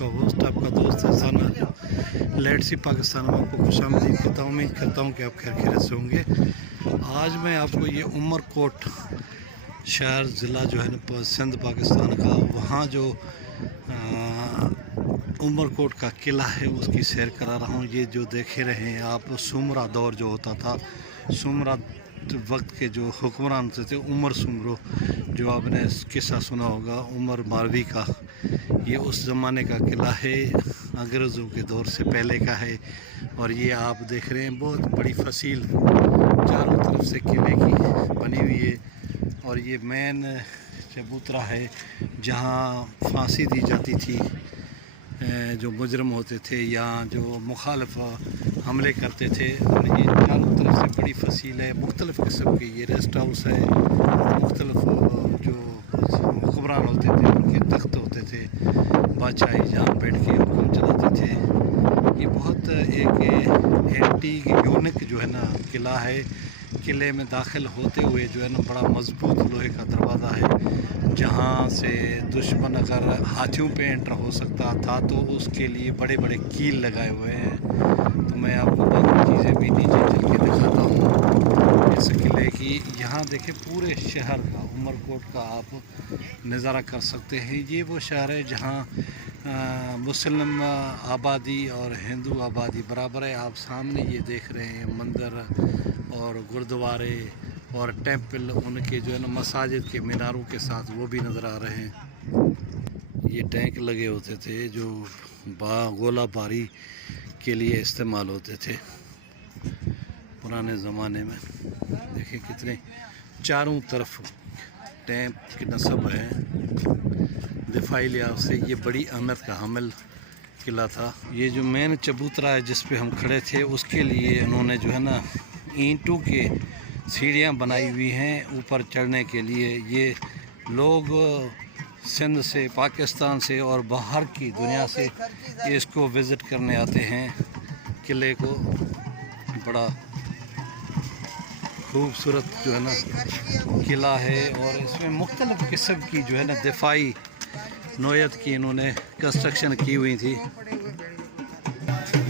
आपका होस्ट, आपका दोस्त हसन लेट सी पाकिस्तान में आपको खुशामदीद कहता हूँ। उम्मीद करता हूँ कि आप खैर खैरियत से होंगे। आज मैं आपको ये उमरकोट शहर ज़िला जो है ना सिंध पाकिस्तान का, वहाँ जो उमरकोट का किला है उसकी सैर करा रहा हूँ। ये जो देखे रहे हैं आप, सुमरा दौर जो होता था, सुमरा वक्त के जो हुक्मरान थे उमर सुमरो, जो आपने किस्सा सुना होगा उमर मारवी का, ये उस ज़माने का किला है, अंग्रेज़ों के दौर से पहले का है। और ये आप देख रहे हैं बहुत बड़ी फसील चारों तरफ से किले की बनी हुई है। और ये मेन चबूतरा है जहाँ फांसी दी जाती थी जो मुजरम होते थे या जो मुखालिफ हमले करते थे। और ये चारों तरफ से बड़ी फसील है, मुख्तलिफ़ किस्म की। ये रेस्ट हाउस है, मुख्तलिफ जो हुक्मरान होते थे उनके तख्त होते थे, बादशाही जहाँ बैठ के हुक्म चलाते थे। ये बहुत एक एंटी यूनिक जो है ना किला है। किले में दाखिल होते हुए जो है ना बड़ा मजबूत लोहे का दरवाज़ा है, जहाँ से दुश्मन अगर हाथियों पे एंटर हो सकता था तो उसके लिए बड़े बड़े कील लगाए हुए हैं। तो मैं आपको बाकी चीज़ें भी नीचे चल के दिखाता हूँ इस किले की। यहाँ देखें पूरे शहर का, उमरकोट का आप नज़ारा कर सकते हैं। ये वो शहर है जहाँ मुस्लिम आबादी और हिंदू आबादी बराबर है। आप सामने ये देख रहे हैं मंदिर और गुरुद्वारे और टेंपल, उनके जो है ना मसाजिद के मीनारों के साथ वो भी नज़र आ रहे हैं। ये टैंक लगे होते थे जो गोला बारी के लिए इस्तेमाल होते थे पुराने ज़माने में। देखिए कितने चारों तरफ टैंक की नस्ब है। दिफाई लिहाज से ये बड़ी अहमियत का हामिल किला था। ये जो मेन चबूतरा है जिस पे हम खड़े थे, उसके लिए उन्होंने जो है ना ईंटों के सीढ़ियाँ बनाई हुई हैं ऊपर चढ़ने के लिए। ये लोग सिंध से, पाकिस्तान से और बाहर की दुनिया से इसको विज़िट करने आते हैं। किले को बड़ा खूबसूरत जो है ना किला है और इसमें मुख्तलिफ़ किस्म की जो है ना दिफाई नोयत की इन्होंने कंस्ट्रक्शन की हुई थी।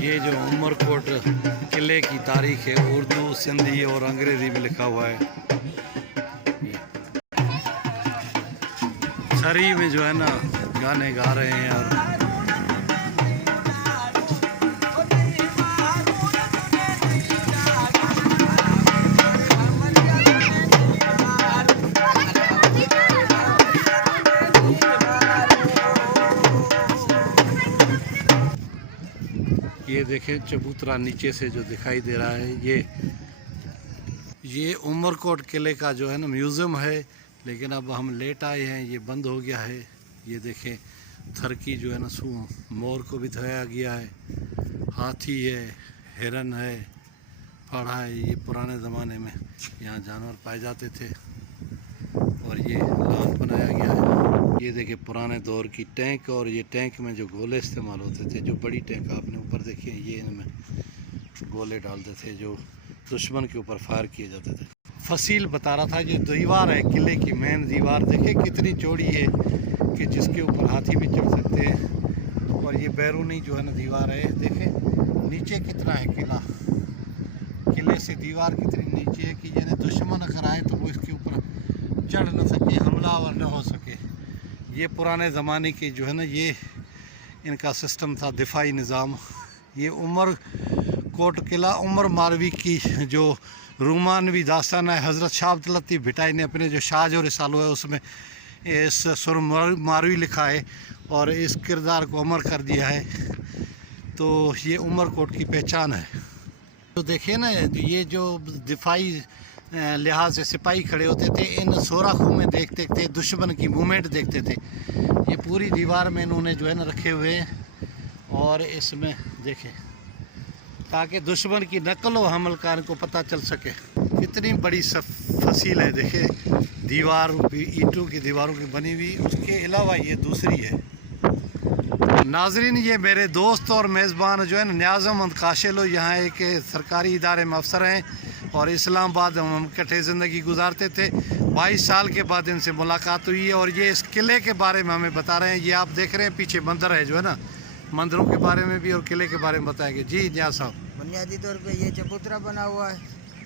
ये जो उमरकोट किले की तारीख है उर्दू, सिंधी और अंग्रेज़ी में लिखा हुआ है। सरी में जो है ना गाने गा रहे हैं यार। ये देखें चबूतरा नीचे से जो दिखाई दे रहा है, ये उमरकोट किले का जो है ना म्यूज़ियम है, लेकिन अब हम लेट आए हैं, ये बंद हो गया है। ये देखें थरकी जो है ना मोर को भी दिखाया गया है, हाथी है, हिरन है, पड़ा है। ये पुराने ज़माने में यहाँ जानवर पाए जाते थे और ये लान बनाया गया है। ये देखिए पुराने दौर की टैंक, और ये टैंक में जो गोले इस्तेमाल होते थे, जो बड़ी टैंक आपने ऊपर देखी है, ये इनमें गोले डालते थे जो दुश्मन के ऊपर फायर किए जाते थे। फसील बता रहा था, जो दीवार है किले की, मेन दीवार देखे कितनी चौड़ी है कि जिसके ऊपर हाथी भी चढ़ सकते हैं। और ये बैरूनी जो है ना दीवार है, देखे नीचे कितना है किला, किले से दीवार कितनी नीचे है कि यानी दुश्मन अगर आए तो वो इसके ऊपर चढ़ न सके, हमलावर न हो सके। ये पुराने ज़माने की जो है ना ये इनका सिस्टम था, दिफाई निज़ाम। ये उमरकोट किला उमर मारवी की जो रोमानवी दास्तान है, हज़रत शाह अब्दुल लतीफ़ भिटाई ने अपने जो शाज और रिसालो है उसमें इस सुर मारवी लिखा है और इस किरदार को अमर कर दिया है। तो ये उमरकोट की पहचान है। तो देखिए ना, ये जो दिफाई लिहाज से सिपाही खड़े होते थे, इन सोराखों में देखते थे, दुश्मन की मूवमेंट देखते थे। ये पूरी दीवार में इन्होंने जो है ना रखे हुए हैं और इसमें देखें ताकि दुश्मन की नकल व हमल का इनको पता चल सके। कितनी बड़ी फसील है, देखे दीवार भी ईंटों की दीवारों की बनी हुई। उसके अलावा ये दूसरी है। नाजरीन, ये मेरे दोस्त और मेज़बान जो है ना न्याज़ अहमद काशिलो, यहाँ एक सरकारी इदारे में अफसर हैं और इस्लामाबाद हम इकट्ठे ज़िंदगी गुजारते थे। 22 साल के बाद इनसे मुलाकात हुई है और ये इस किले के बारे में हमें बता रहे हैं। ये आप देख रहे हैं पीछे मंदिर है जो है ना, मंदिरों के बारे में भी और किले के बारे में बताएंगे। जी नियाज़ साहब। बुनियादी तौर पे ये चबूतरा बना हुआ है।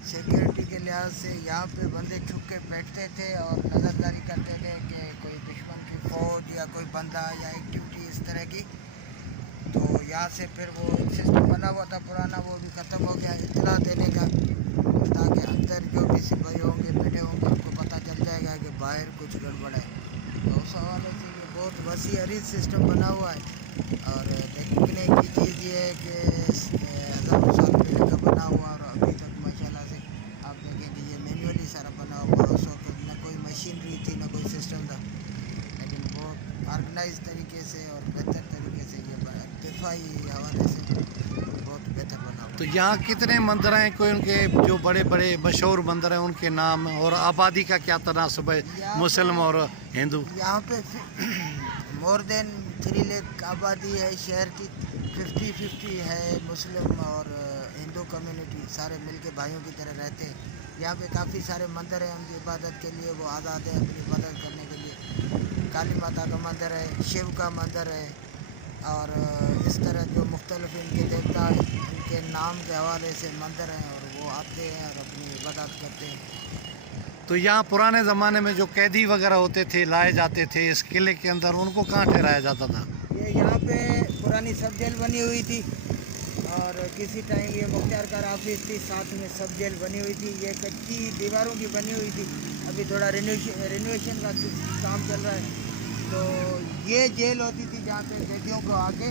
सिक्योरिटी के लिहाज से यहाँ पे बंदे छुप के बैठते थे और नज़रदारी करते थे कि कोई दुश्मन की फौज या कोई बंदा या एक्टिविटी इस तरह की। तो यहाँ से फिर वो एक सिस्टम बना हुआ था पुराना, वो भी ख़त्म हो गया, इत्तला देने का, ताकि अंदर जो भी सिपाही होंगे बैठे होंगे उनको पता चल जाएगा कि बाहर कुछ गड़बड़ है। तो उस हवाले से ये बहुत वसी अरीज सिस्टम बना हुआ है। और देखने की चीज़ ये है कि हज़ारों साल पहले का बना हुआ और अभी तक माशाल्लाह से आप देखेंगे ये मैनुअली सारा बना हुआ। उस वक्त न कोई मशीनरी थी न कोई सिस्टम था, लेकिन बहुत ऑर्गेनाइज तरीके से और बेहतर तरीके से ये दिफाई हवाले से बहुत बेहतर बना हुआ। तो यहाँ कितने मंदिर हैं, कोई उनके जो बड़े बड़े मशहूर मंदिर हैं उनके नाम और आबादी का क्या तनासब है, मुस्लिम और हिंदू? यहाँ पे मोर देन 3 लाख आबादी है शहर की। 50-50 है मुस्लिम और हिंदू कम्युनिटी, सारे मिलके भाइयों की तरह रहते हैं। यहाँ पे काफ़ी सारे मंदिर हैं, उनकी इबादत के लिए वो आज़ाद है अपनी इबादत करने के लिए। काली माता का मंदिर है, शिव का मंदिर है, और इस तरह जो मुख्तलिफ इनके देवता इनके नाम के हवाले से मंदिर हैं और वो आते हैं और अपनी इबादत करते हैं। तो यहाँ पुराने ज़माने में जो कैदी वगैरह होते थे लाए जाते थे इस किले के अंदर, उनको कहाँ ठहराया जाता था? ये यहाँ पे पुरानी सब जेल बनी हुई थी और किसी टाइम ये मुख्तार का ऑफिस थी, साथ में सब जेल बनी हुई थी। ये कच्ची दीवारों की बनी हुई थी, अभी थोड़ा रिनोवेशन का काम चल रहा है। तो ये जेल होती थी जहाँ पे कैदियों को आके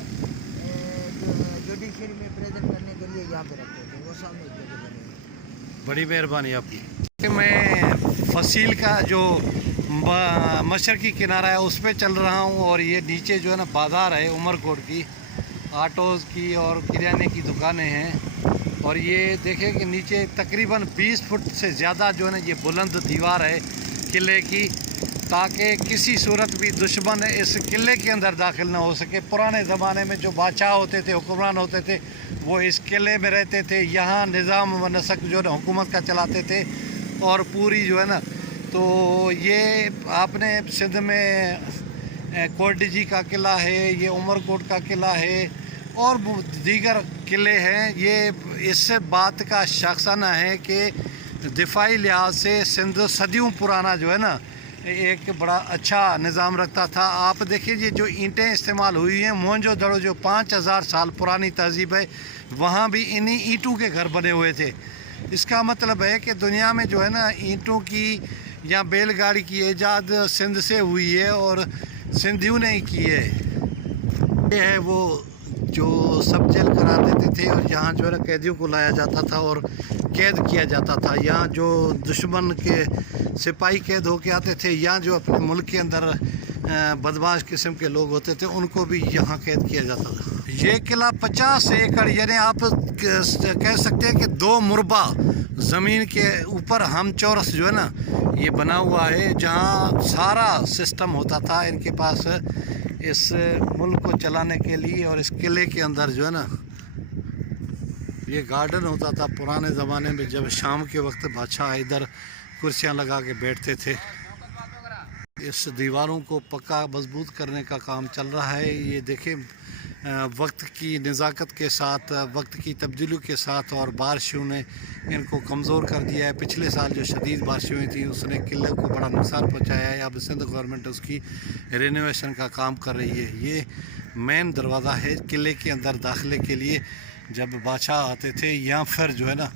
जुडिशरी में प्रेजेंट करने के लिए यहाँ पे रखते थे। वो सामने जगह बनी हुई। बड़ी मेहरबानी आपकी। मैं फसील का जो मशरकी किनारा है उस पर चल रहा हूँ और ये नीचे जो है ना बाज़ार है उमरकोट की, ऑटोज़ की और किराने की दुकानें हैं। और ये देखें कि नीचे तकरीबन 20 फुट से ज़्यादा जो है ना ये बुलंद दीवार है किले की, ताकि किसी सूरत भी दुश्मन इस किले के अंदर दाखिल ना हो सके। पुराने ज़माने में जो बादशाह होते थे, हुक्मरान होते थे, वो इस किले में रहते थे, यहाँ निज़ाम व नसक जो है ना हुकूमत का चलाते थे। और पूरी जो है ना, तो ये आपने सिंध में कोट जी का किला है, ये उमरकोट का किला है और दीगर किले हैं। ये इस बात का शाखसाना है कि दिफाई लिहाज से सिंध सदियों पुराना जो है ना एक बड़ा अच्छा निज़ाम रखता था। आप देखिए ये जो ईंटें इस्तेमाल हुई हैं, मोहनजोदड़ो जो 5000 साल पुरानी तहज़ीब है, वहाँ भी इन्हीं ईंटों के घर बने हुए थे। इसका मतलब है कि दुनिया में जो है ना ईंटों की या बैलगाड़ी की ईजाद सिंध से हुई है और सिंधियों ने ही की है। ये है वो जो सब जेल करा देते थे और यहाँ जो है ना कैदियों को लाया जाता था और कैद किया जाता था। यहाँ जो दुश्मन के सिपाही कैद होके आते थे, यहाँ जो अपने मुल्क के अंदर बदमाश किस्म के लोग होते थे उनको भी यहाँ कैद किया जाता था। ये किला 50 एकड़ यानी आप कह सकते हैं कि 2 मुरबा ज़मीन के ऊपर हम चौरस जो है ना ये बना हुआ है, जहाँ सारा सिस्टम होता था इनके पास इस मुल्क को चलाने के लिए। और इस किले के अंदर जो है ना ये गार्डन होता था पुराने ज़माने में, जब शाम के वक्त बादशाह इधर कुर्सियाँ लगा के बैठते थे। इस दीवारों को पक्का मजबूत करने का काम चल रहा है। ये देखें वक्त की नज़ाकत के साथ, वक्त की तब्दीली के साथ और बारिशों ने इनको कमज़ोर कर दिया है। पिछले साल जो शदीद बारिशें हुई थी उसने किले को बड़ा नुकसान पहुँचाया है। अब सिंध गवर्नमेंट उसकी रेनोवेशन का काम कर रही है। ये मेन दरवाज़ा है किले के अंदर दाखिले के लिए। जब बादशाह आते थे या फिर जो है ना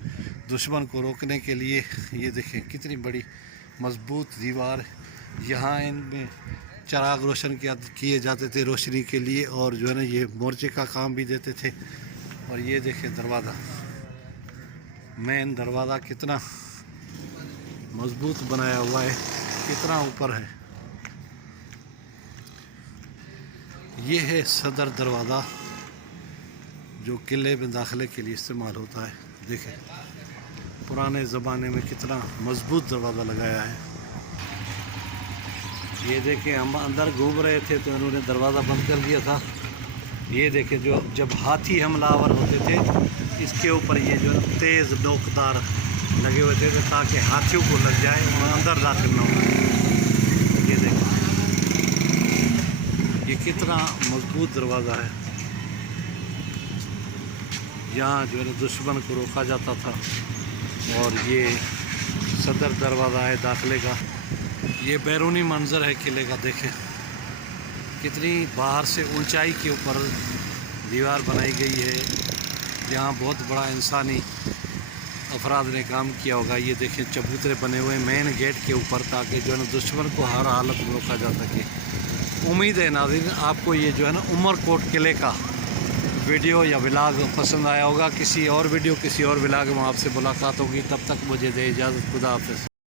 दुश्मन को रोकने के लिए, ये देखें कितनी बड़ी मजबूत दीवार। यहाँ इनमें चराग रोशन किए जाते थे रोशनी के लिए और जो है ना ये मोर्चे का काम भी देते थे। और ये देखें दरवाज़ा, मेन दरवाज़ा कितना मजबूत बनाया हुआ है, कितना ऊपर है। ये है सदर दरवाज़ा जो किले में दाखिले के लिए इस्तेमाल होता है। देखें पुराने ज़माने में कितना मजबूत दरवाज़ा लगाया है। ये देखें हम अंदर घूम रहे थे तो उन्होंने दरवाज़ा बंद कर दिया था। ये देखें जो जब हाथी हमलावर होते थे इसके ऊपर ये जो तेज़ नोकदार लगे हुए थे ताकि हाथियों को लग जाए और अंदर दाखिल ना हो। ये देखें ये कितना मजबूत दरवाज़ा है। यहाँ जो है ना दुश्मन को रोका जाता था। और ये सदर दरवाज़ा है दाखिले का। ये बैरूनी मंज़र है किले का, देखें कितनी बाहर से ऊंचाई के ऊपर दीवार बनाई गई है। यहाँ बहुत बड़ा इंसानी अफराद ने काम किया होगा। ये देखें चबूतरे बने हुए मेन गेट के ऊपर, ताकि जो है ना दुश्मन को हर हालत में रोका जा सके। उम्मीद है नाज़रीन आपको ये जो है ना उमरकोट किले का वीडियो या व्लॉग पसंद आया होगा। किसी और वीडियो किसी और व्लॉग में आपसे मुलाकात होगी। तब तक मुझे दे इजाज़त। खुदा हाफ़िज़।